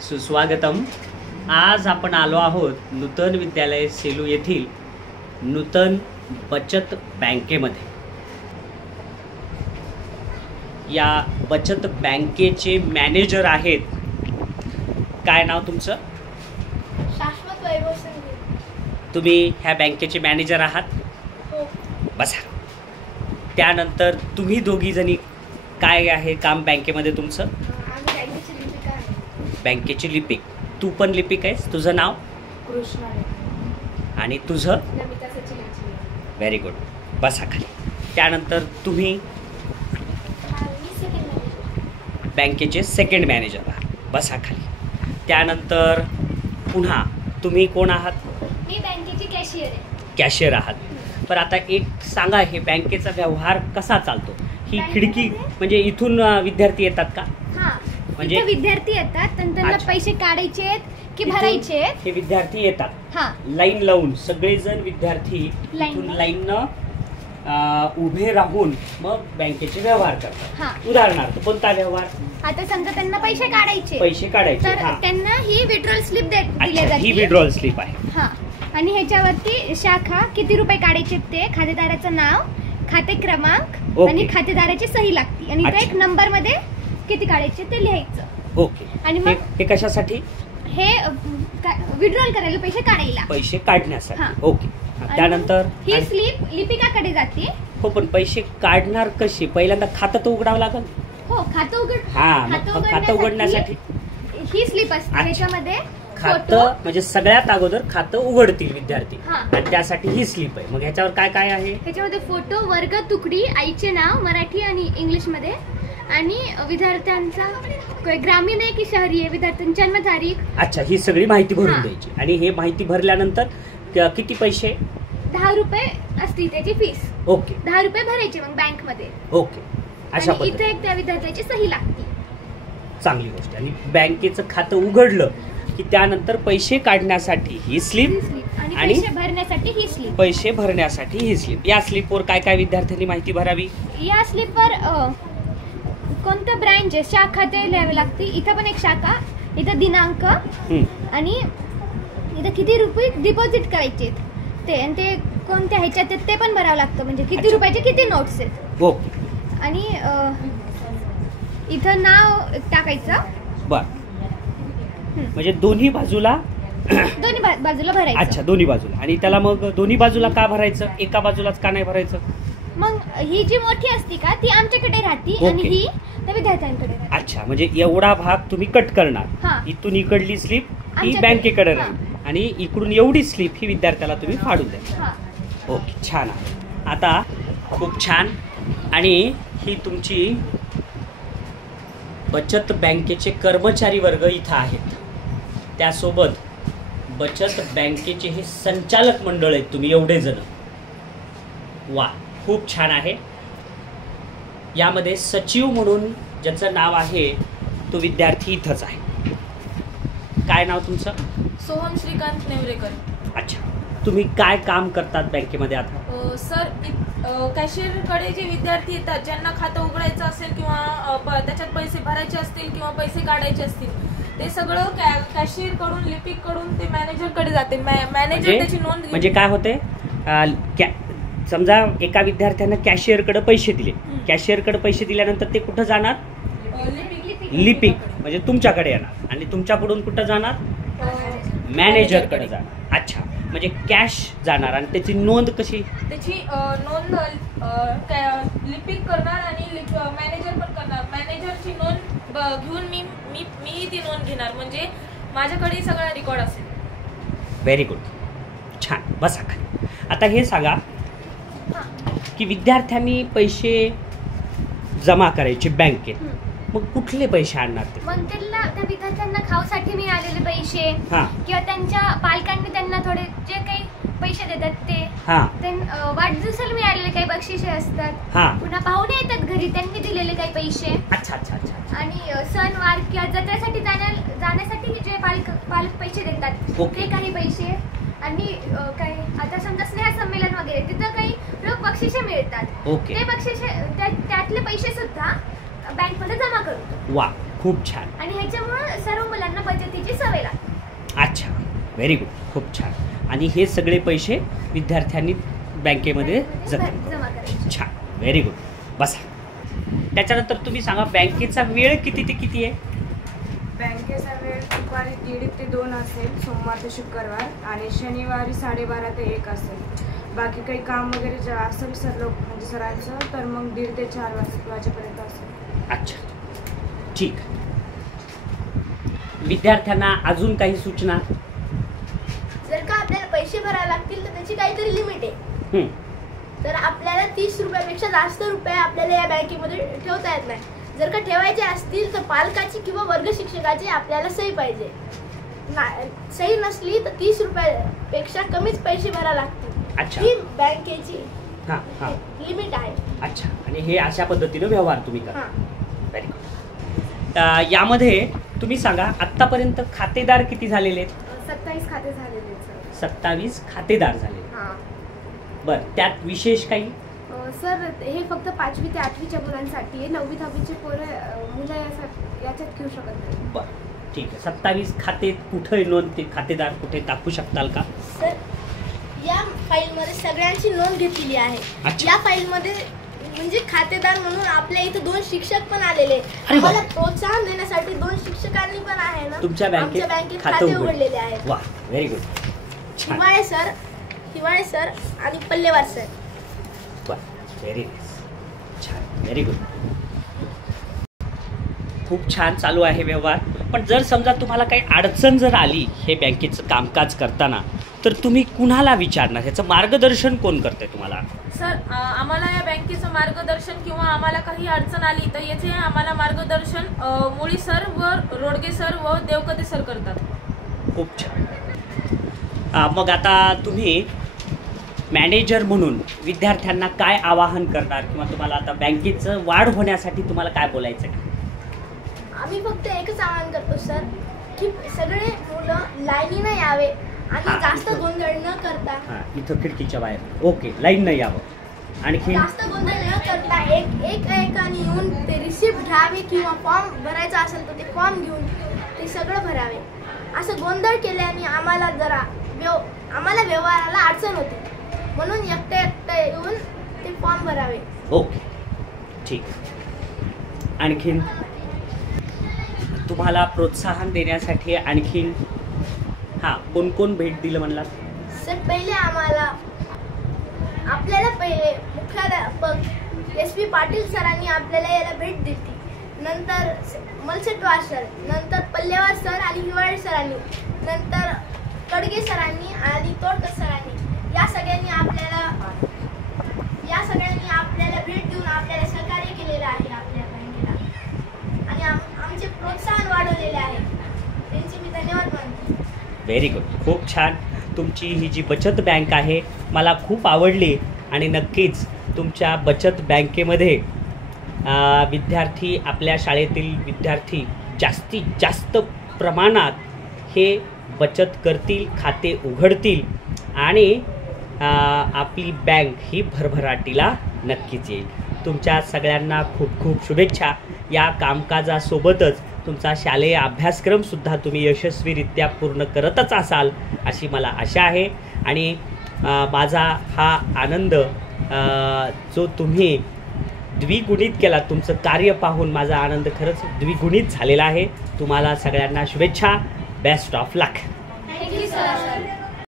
सुस्वागतम। आज आपण आलो आहोत नूतन विद्यालय सेलू येथील नूतन बचत बँकेमध्ये। या बचत बँकेचे मॅनेजर आहेत, काय नाव तुमचं? शाश्वत वैभव संघे। तुम्ही ह्या बँकेचे मॅनेजर आहात? हो। बसा। त्यानंतर तुम्ही दोघी जणी काय आहे काम बँकेमध्ये तुमचं? आम्ही बँकेची लिपिका आहे। बँकेची लिपिक। तू पण लिपिक आहेस? तुझं नाव? कृष्णा आहे। आणि तुझं? नमिता सचिन आहे। Very good. बसा खाली। त्यानंतर तुम्ही मी सेकंड मॅनेजर। बँकेचे सेकंड मॅनेजर आहात, बसा खाली। त्यानंतर पुन्हा तुम्ही कोण आहात? मी बँकेची कॅशियर आहे। कॅशियर आहात। पण आता एक सांगा, हे बँकेचा व्यवहार कसा चालतो? ही खिडकी म्हणजे इथून विद्यार्थी येतात का? हां, म्हणजे विद्यार्थी येतात आणि त्यांना पैसे काढायचे आहेत की भरायचे आहेत? हे विद्यार्थी येतात हां, लाईन लावून, सगळेजण विद्यार्थी इथून लाईननं उभे राहून मग बँकेचे व्यवहार करतात। हां, उदाहरणार्थ कोणता व्यवहार? आता समजा त्यांना पैसे काढायचे, पैसे काढायचे, तर त्यांना ही विड्रॉल स्लिप दिली जाते। ही विड्रॉल स्लिप आहे। हां, आणि ह्याच्यावरती शाखा, किती रुपये काढायचे ते, खातेदाराचं नाव, खाते क्रमांक आणि खातेदाराची सही लागते आणि त्या एक नंबर मध्ये किती काढायचे ते लिहायचं। ओके। आणि मग हे कशासाठी? हे विड्रॉल करायला, पैसे काढायला, पैसे काढण्यासाठी। हां। ओके। त्यानंतर ही स्लिप लिपिकाकडे जाते। हो, पण पैसे काढणार कसे? पहिल्यांदा खातं तर उघडावं लागेल। हो, खातं खातं उघडण्यासाठी ही स्लिप असते। ह्याच्यामध्ये खातं म्हणजे सगळ्यात अगोदर खातं उघडतील विद्यार्थी, हां, आणि त्यासाठी ही स्लिप आहे। मग ह्याच्यावर काय काय आहे? ह्याच्यामध्ये फोटो, वर्ग, तुकडी, आईचे नाव मराठी आणि इंग्लिश मध्ये, आणि विद्यार्थ्यांचा ग्रामीण आहे की शहरी आहे, विद्यार्थ्यांची जन्मतारीख। अच्छा, ही सगळी माहिती भरून द्यायची। आणि हे माहिती भरल्यानंतर किती पैसे? 10 रुपये असते त्याची फीस। ओके। 10 रुपये भरायचे मग बँक मध्ये। ओके, अशा आणि इथे एक त्या विद्यार्थ्याची सही लागते। चांगली गोष्ट। आणि बँकेचं खातं उघडलं की त्यानंतर पैसे काढण्यासाठी ही स्लिप आणि पैसे भरण्यासाठी ही स्लिप। पैसे भरण्यासाठी ही स्लिप। या स्लिपवर काय काय विद्यार्थ्यांनी माहिती भरावी? या स्लिपवर कोणतं ब्रँच आहे, शाखा ते लिहावी लागते। इथं पण एक शाखा, इथं दिनांक, आणि इथं किती रुपये डिपॉझिट करायचे ते, आणि ते कोणत्या ह्याच्यात ते पण भरावं लागतं, म्हणजे किती रुपयाचे किती नोट्स आहेत। ओके। आणि इथं नाव टाकायचं। बर, म्हणजे दोन्ही बाजूला बाजूला भरायचं। अच्छा, दोन्ही बाजूला। आणि त्याला मग दोन्ही बाजूला का भरायचं? एका बाजूलाच का नाही भरायचं? मग ही जी मोठी असती का ती आमच्याकडे राहते आणि ही त्या विद्यार्थ्यांकडे राहते। अच्छा, म्हणजे एवढा भाग तुम्ही कट करणार, हां, इथून इकडली स्लिप ही बँकेकडे राहील आणि इकडून एवढी स्लिप ही विद्यार्थ्याला तुम्ही फाडून द्या। हां, ओके, छान आहे। आता खूप छान। आणि ही तुमची बचत बँकेचे कर्मचारी वर्ग इथं आहेत, त्यासोबत बचत बँकेचे हे संचालक मंडळ आहेत तुम्ही एवढे जण। वा, खूप छान आहे। यामध्ये सचिव म्हणून ज्याचं नाव आहे तो विद्यार्थी इथंच आहे। काय नाव तुमचं? सोहम श्रीकांत नेवरेकर। अच्छा, तुम्ही काय काम करतात बँकेमध्ये आता? सर, कॅशियरकडे जे विद्यार्थी येतात, ज्यांना खातं उघडायचं असेल किंवा त्याच्यात पैसे भरायचे असतील किंवा पैसे काढायचे असतील, ते सगळं कॅशियर कडून, लिपिक कडून ते मॅनेजर कडे जाते। मॅनेजर त्याची नोंद। म्हणजे काय होते? समजा एका विद्यार्थ्यानं कॅशियरकडे पैसे दिले, कॅशियरकडे पैसे दिल्यानंतर ते कुठं जाणार? लिपिक म्हणजे तुमच्याकडे येणार, आणि तुमच्याकडून कुठं जाणार? मॅनेजरकडे जाणार। अच्छा, म्हणजे कॅश जाणार आणि त्याची नोंद कशी? त्याची नोंद लिपिक करणार आणि मॅनेजर पण करणार। मॅनेजरची नोंद घेऊन मी ती नोंद घेणार, म्हणजे माझ्याकडे सगळा रेकॉर्ड असेल। व्हेरी गुड, छान। बसा खाली। आता हे सांगा की विद्यार्थ्यांनी पैसे जमा करायचे बँकेत, मग कुठले पैसे आणणार ते? मग त्या विद्यार्थ्यांना खाऊसाठी मिळालेले पैसे, हां, किंवा त्यांच्या पालकांनी त्यांना थोडे जे काही पैसे देतात ते, हां, वाढदिवसाला मिळालेले काही बक्षिसे असतात, हां, पुन्हा पाहुणे येतात घरी, त्यांनी दिलेले काही पैसे। अच्छा अच्छा अच्छा। आणि सणवार किंवा जत्रेसाठी जाण्यासाठी जे पालक पैसे देतात ते काही पैसे, आणि काही आता समजा स्नेहसंमेलन वगैरे तिथं काही रोख बक्षिसे मिळतात, ते बक्षिसे त्यातले पैसे सुद्धा बँकमध्ये जमा करतो। वा, खूप छान। आणि ह्याच्यामुळे सर्व मुलांना बचतीची सवय लागते. अच्छा, व्हेरी गुड, खूप छान. आणि हे सगळे पैसे विद्यार्थ्यांनी बँकेमध्ये जमा करायचे. छान, व्हेरी गुड. बसा. त्याच्यानंतर तुम्ही सांगा बँकेचा वेळ किती ते किती आहे? बँकेचा वेळ दुपारी 1:30 ते 2 असेल सोमवार ते शुक्रवार, आणि शनिवारी 12:30 ते 1 असेल. बाकी काही काम वगैरे जे असेल म्हणजे सरांचं, तर मग 1:30 ते 4 वाजेपर्यंत असेल. अच्छा, ठीक. विद्यार्थ्यांना अजून काही सूचना? जर का आपल्याला पैसे भरावे लागतील तर त्याची काहीतरी लिमिट आहे. तर आपल्याला 30 रुपयापेक्षा जास्त रुपये आपल्याला या बँकेमध्ये ठेवता येत नाही. जर का ठेवायचे असतील तर पालकाची किंवा वर्ग शिक्षकाची आपल्याला सही पाहिजे. सही नसली तर 30 रुपयापेक्षा कमीच पैसे भरावे लागतील. अच्छा, ही बँकेची हां लिमिट आहे. अच्छा, आणि हे अशा पद्धतीने व्यवहार तुम्ही करा. Very good. यामध्ये तुम्ही सांगा आत्तापर्यंत खातेदार किती झालेले आहेत? 27 खाते झालेले आहेत. 27 खातेदार झाले. बरं, त्यात विशेष काही? सर, हे फक्त 5वी ते 8वीच्या मुलांसाठी आहे. 9वी 10वीचे मुलं याच्यात घेऊ शकत नाही. बरं, ठीक आहे. 27 खाते कुठे नोंद, ते खातेदार कुठे टाकू शकताल का? सर, या फाईलमध्ये सगळ्यांची नोंद घेतलेली आहे. या फाईलमध्ये म्हणजे खातेदार म्हणून आपल्या इथे 2 शिक्षक पण आलेले. आम्हाला प्रोत्साहन देण्यासाठी 2 शिक्षकांनी पण आहे ना तुमच्या बँकेत खाते उघडलेले आहेत. वा, व्हेरी गुड. हिवाळे सर आणि पल्लेवार सर. व्हेरी छान, व्हेरी गुड. खूप छान चालू आहे व्यवहार. पण जर समजा तुम्हाला काही अडचण जर आली हे बँकेचं कामकाज करताना, तर तुम्ही कुणाला विचारणार? ह्याचं मार्गदर्शन कोण करते तुम्हाला? सर, आम्हाला या बँकेचं मार्गदर्शन किंवा आम्हाला काही अडचण आली तर याचे आम्हाला मार्गदर्शन मुळी सर व रोडगे सर व देवकते सर करतात. खूप छान. मग आता तुम्ही मॅनेजर म्हणून विद्यार्थ्यांना काय आवाहन करणार, किंवा तुम्हाला आता बँकेचं वाढ होण्यासाठी तुम्हाला काय बोलायचं आहे? आम्ही फक्त एकच आवाहन करतो सर, की सगळे मुलं लाईनीनं यावे आणि जास्त गोंधळ न करता. इथं खिडकीच्या बाहेर. ओके, लाईन न यावं. आणखी जास्त गोंधळ न करता एकाने येऊन ते रिसिप्ट घ्यावे किंवा फॉर्म भरायचा असेल तर ते फॉर्म घेऊन ते सगळं भरावे. असं गोंधळ केल्याने आम्हाला व्यवहाराला अडचण होते. म्हणून एकट्या येऊन ते फॉर्म भरावे. ओके, ठीक. आणखीन तुम्हाला प्रोत्साहन देण्यासाठी आणखीन कोण कोण भेट दिलं म्हणला? सर, पहिले आपल्याला पहिले मुख्याध्यापक SP पाटील सरांनी आपल्याला याला भेट दिली. नंतर मलसेटवार सर, नंतर पल्लेवार सर आणि हिवाळे सरांनी, नंतर कडगे सरांनी आणि तोडकर सरांनी या सगळ्यांनी आपल्याला भेट देऊन आपल्याला सहकार्य केलेलं आहे आपल्या बँकेला, आणि आमचे प्रोत्साहन वाढवलेले आहे. त्यांचे मी धन्यवाद मानतो. व्हेरी गुड, खूप छान. तुमची ही जी बचत बँक आहे मला खूप आवडली, आणि नक्कीच तुमच्या बचत बँकेमध्ये विद्यार्थी, आपल्या शाळेतील विद्यार्थी जास्तीत जास्त प्रमाणात हे बचत करतील, खाते उघडतील, आणि आपली बँक ही भरभराटीला नक्कीच येईल. तुमच्या सगळ्यांना खूप खूप शुभेच्छा. या कामकाजासोबतच तुमचा शालेय अभ्यासक्रमसुद्धा तुम्ही यशस्वीरित्या पूर्ण करतच असाल अशी मला आशा आहे. आणि माझा हा आनंद जो तुम्ही द्विगुणित केला, तुमचं कार्य पाहून माझा आनंद खरंच द्विगुणित झालेला आहे. तुम्हाला सगळ्यांना शुभेच्छा. Best of luck.